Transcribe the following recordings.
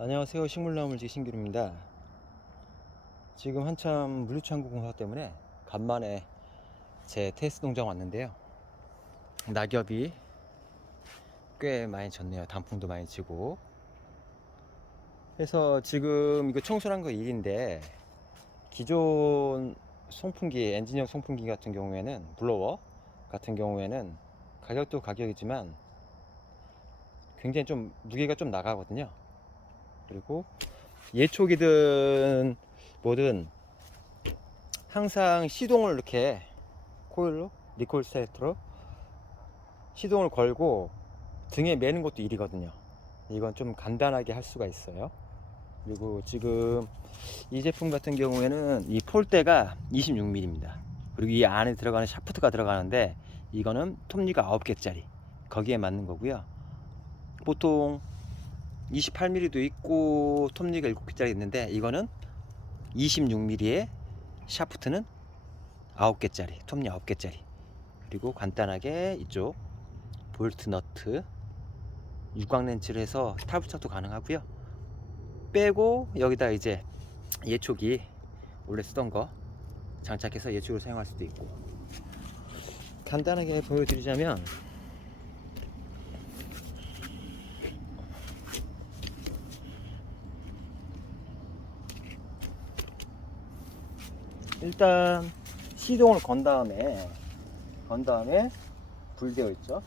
안녕하세요. 식물나물지 신규입니다. 지금 한참 물류창고 공사 때문에 간만에 제 테스트 농장 왔는데요. 낙엽이 꽤 많이 졌네요. 단풍도 많이 지고. 그래서 지금 이거 청소한 거 일인데 기존 송풍기 엔진형 송풍기 같은 경우에는 블로워 같은 경우에는 가격도 가격이지만 굉장히 좀 무게가 좀 나가거든요 그리고 예초기든 뭐든 항상 시동을 이렇게 코일로 니콜 세트로 시동을 걸고 등에 매는 것도 일이거든요. 이건 좀 간단하게 할 수가 있어요. 그리고 지금 이 제품 같은 경우에는 이 폴대가 26mm입니다. 그리고 이 안에 들어가는 샤프트가 들어가는데 이거는 톱니가 9개짜리 거기에 맞는 거고요. 보통 28mm도 있고 톱니가 7개짜리 있는데 이거는 26mm의 샤프트는 9개짜리 톱니 9개짜리. 그리고 간단하게 이쪽 볼트 너트 육각 렌치를 해서 탈부착도 가능하고요. 빼고 여기다 이제 예초기 원래 쓰던 거 장착해서 예초기로 사용할 수도 있고. 간단하게 보여드리자면 일단 시동을 건 다음에 건 다음에 불되어 있죠.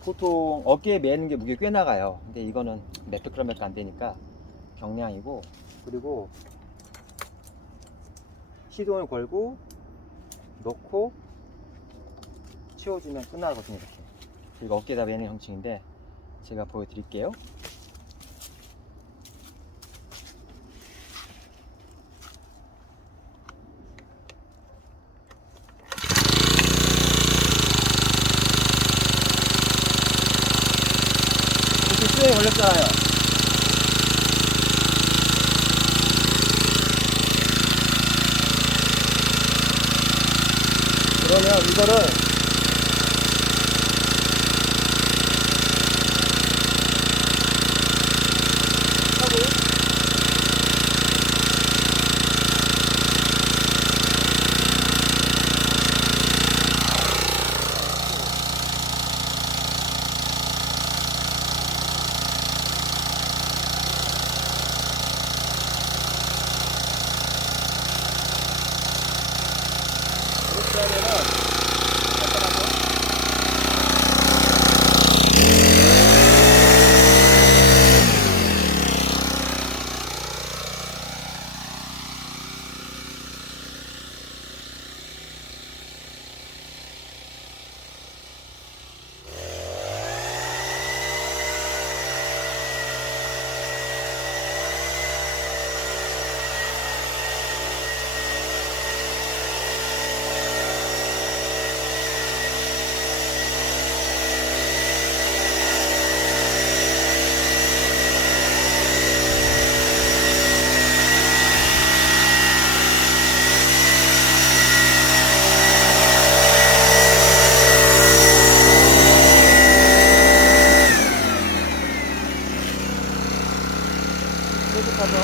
보통 어깨에 매는 게 무게 꽤 나가요. 근데 이거는 몇 백 그램밖에 안 되니까 경량이고 그리고 시동을 걸고 넣고 치워주면 끝나거든요. 이렇게. 그리고 어깨에다 매는 형식인데 제가 보여드릴게요. 이렇게 수에 걸렸잖아요. 그러면 이거를 이렇 দেখাবো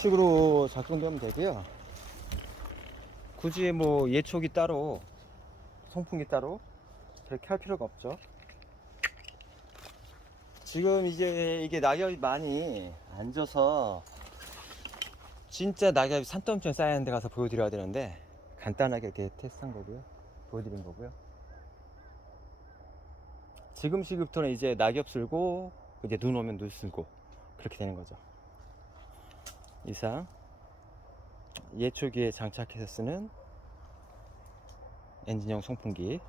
식으로 작동되면 되고요. 굳이 뭐 예촉이 따로, 송풍기 따로 그렇게 할 필요가 없죠. 지금 이제 이게 낙엽이 많이 앉아서 진짜 낙엽이 산더미처럼 쌓이는 데 가서 보여드려야 되는데 간단하게 이렇게 테스트한 거고요. 보여드린 거고요. 지금 시급부터는 이제 낙엽 쓸고 이제 눈 오면 눈 쓸고 그렇게 되는 거죠. 이상 예초기에 장착해서 쓰는 엔진용 송풍기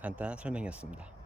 간단한 설명이었습니다.